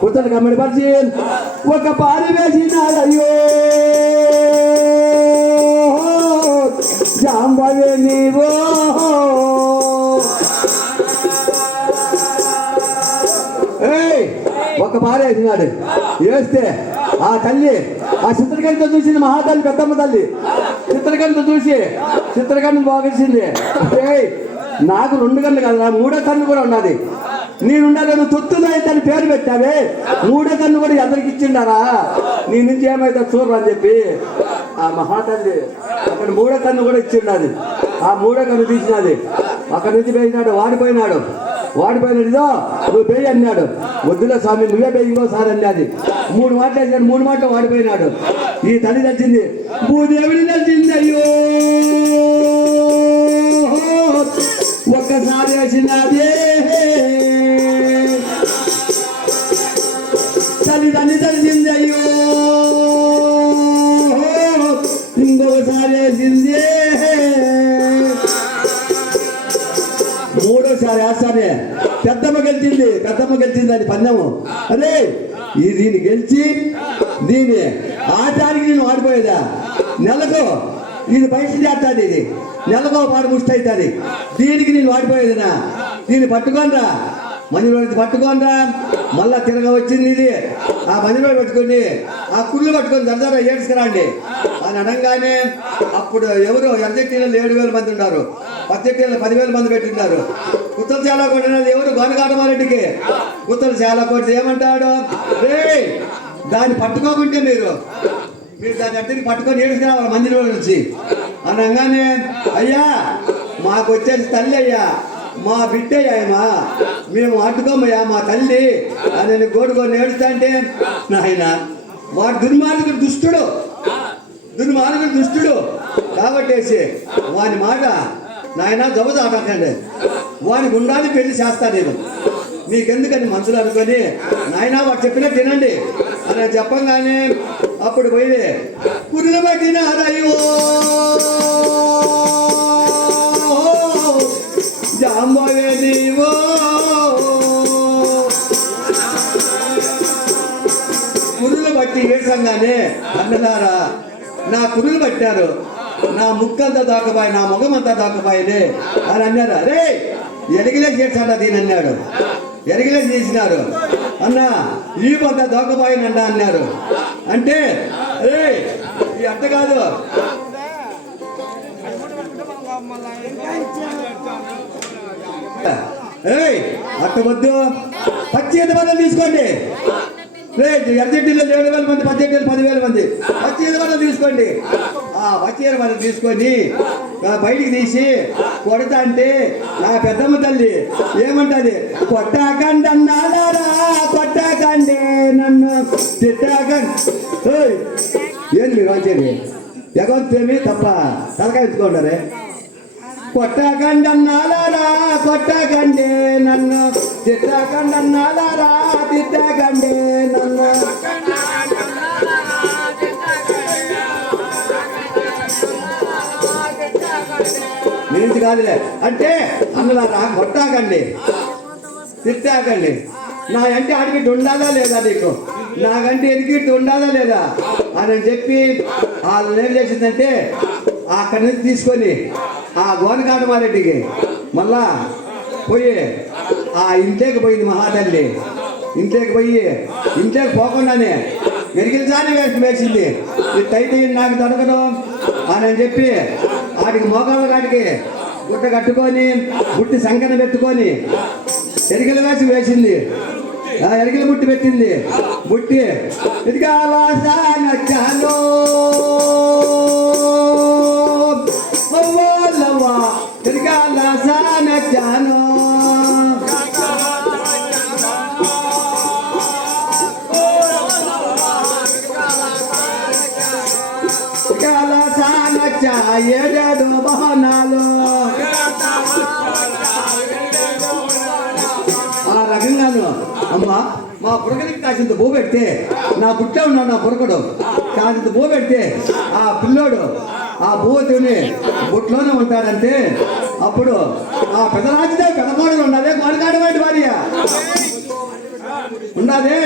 కుతలు కమ్మడి పరిచి ఒక పారి వేసినాడయ్యో జాంబవే నీవో ఒక పారి వేసినాడు. వేస్తే ఆ తల్లి ఆ చిత్రకంతో చూసింది, మహాతల్లి పెద్దమ్మ తల్లి చిత్రకంతో చూసి చిత్రకంఠం పోగొచ్చింది. నాకు 2 కన్ను కదా, 3వ కన్ను కూడా ఉన్నది. నేనుండాలి, నువ్వు తొత్తులైతే అని పేరు పెట్టావే, 3వ కన్ను కూడా ఎదరికి ఇచ్చిండారా, నీ నుంచి ఏమైతే చూడరు అని చెప్పి ఆ మహాతల్లి అక్కడ 3వ కన్ను కూడా ఇచ్చిండాది. ఆ 3వ కన్ను తీసినది. అక్కడి నుంచి పోయినాడు, వాడిపోయినాడు. ఇదో నువ్వు పేయి అన్నాడు. వద్దులే స్వామి, నువ్వే పేయి ఇంకోసారి అన్నది. 3 మాటలు వేసాడు, 3 మాటలు వాడిపోయినాడు. ఈ తల్లి తెలిసింది, భూదేవిని తెలిసింది. అయ్యో ఒక్కసారి వేసినదే తల్లిదండ్రి తెలిసింది. అయ్యో ఇంకొకసారి వేసింది. 3వసారి వేస్తానే పెద్దమ్మ గెలిచింది అని పందెము. అదే దీన్ని గెలిచి దీన్ని ఆటానికి నేను వాడిపోయేదా, నెలకు ఇది పైసలు చేస్తాది, ఇది నెలకు పాడు ముష్టి అవుతుంది. దీనికి నేను వాడిపోయేదినా, దీన్ని పట్టుకోనరా మందిలోకి పట్టుకోనరా. మళ్ళా తిరగ వచ్చింది ఇది. ఆ మందిలో పట్టుకొని ఆ కుళ్ళు పట్టుకొని దర్జాగా ఏడ్చుకురండి అని అనగానే అప్పుడు ఎవరు ఎర్జెట్టీలో 7,000 మంది ఉన్నారు, పద్దెట్టీలో 10,000 మంది పెట్టిన్నారు. కుత్తలు చాలా కొట్టినది ఎవరు, గోనగాటమారెడ్డికి కుత్తలు చాలా కొట్టి ఏమంటాడు, దాన్ని పట్టుకోకుంటే మీరు దాని అద్దరికి పట్టుకొని ఏడుచుకురావాలి మందిలో నుంచి అనగానే, అయ్యా మాకు వచ్చేసి తల్లి అయ్యా, మా బిడ్డయ్యా, మేము అడ్డుకోమయ్యా మా తల్లి అని గోడుకొని ఏడుస్తా అంటే, నాయన వాడు దుర్మార్గుడు దుష్టుడు కాబట్టేసి వాని మాట నాయన జబదు ఆటండి, వాని గుండాన్ని పెళ్లి చేస్తా నేను, మీకెందుకని మనసులు అనుకొని నాయన వాడు చెప్పినట్టు తినండి అని చెప్పంగానే అప్పుడు పోయి పురులు పట్టినారయ్యో జాంబవే నీవో పురులు పట్టి ఏడ్చంగానే, అన్నలారా నా పురులు పట్టారు, నా ముక్కంతా దాకపోయి, నా ముఖమంతా దాకపోయింది అని అన్నారు. అరే ఎరిగిలే చేశాడా దీని అన్నాడు. ఎరిగిలే చేసినారు అన్న ఈ పొంత దోకపోయినంట అన్నారు. అంటే ఈ అట్ట కాదు, అట్ట వద్దు, పచ్చి బట్టలు తీసుకోండి. ఎర్జెట్టీలో 7,000 మంది, పద్దెట్టీలో 10,000 మంది పచ్చి బట్టలు తీసుకోండి. ఆ పచ్చి బట్టలు తీసుకొని బయటికి తీసి కొడతా అంటే ఆ పెద్దమ్మ తల్లి ఏమంటది, కొట్టాకండి అన్నారా, కొట్టాకండి నన్ను తిట్టాకండి. ఏంది మీరు వచ్చేది ఎగొత్తేమి తప్ప తలకాయ ఎత్తుకుంటారే. కొట్టాకండి అన్నారా, కొట్టాకండి నన్ను తిట్టాకండి అన్నారా, తిట్టాకండి నన్ను. నేను కాదులే అంటే అన్నలారా కొట్టాకండి తిట్టాకండి, నా అంటే అడిగిట్టు ఉండాలా లేదా, నీకు నాకంటే ఎదిగిట్టు ఉండాలా లేదా అని చెప్పి వాళ్ళు ఏం చేసిందంటే అక్కడి నుంచి తీసుకొని ఆ గోనగాటమారెడ్డికి మళ్ళా పోయి ఆ ఇంట్లోకి పోయింది మహాతల్లి. ఇంట్లోకి పోకుండానే మెరిగిలిసారి వేసింది. ఇట్టయితే నాకు దొరకదు అని చెప్పి వాటికి మోకాళ్ళ కాటికి గుట్ట కట్టుకొని బుట్టి సంకన పెట్టుకొని ఎరిగిల వేసి వేసింది. ఎరిగిల బుట్టి పెట్టింది. బుట్టి ఎదిగాలో ఎదిగాల సానో ఏడేడు బహనాలు ఆ రకంగాను అమ్మా మా పురకడికి కాసింత బో పెడితే నా పుట్టే ఉన్నాడు, నా పురకడు కాసింత బో పెడితే ఆ పిల్లోడు ఆ బోతుని బొట్లోనే ఉంటాడంటే అప్పుడు ఆ పెద్ద రాజుదే పెద్ద కోడలు ఉండాలి, కోడగాడు వాడి భార్య. ఉండాలి.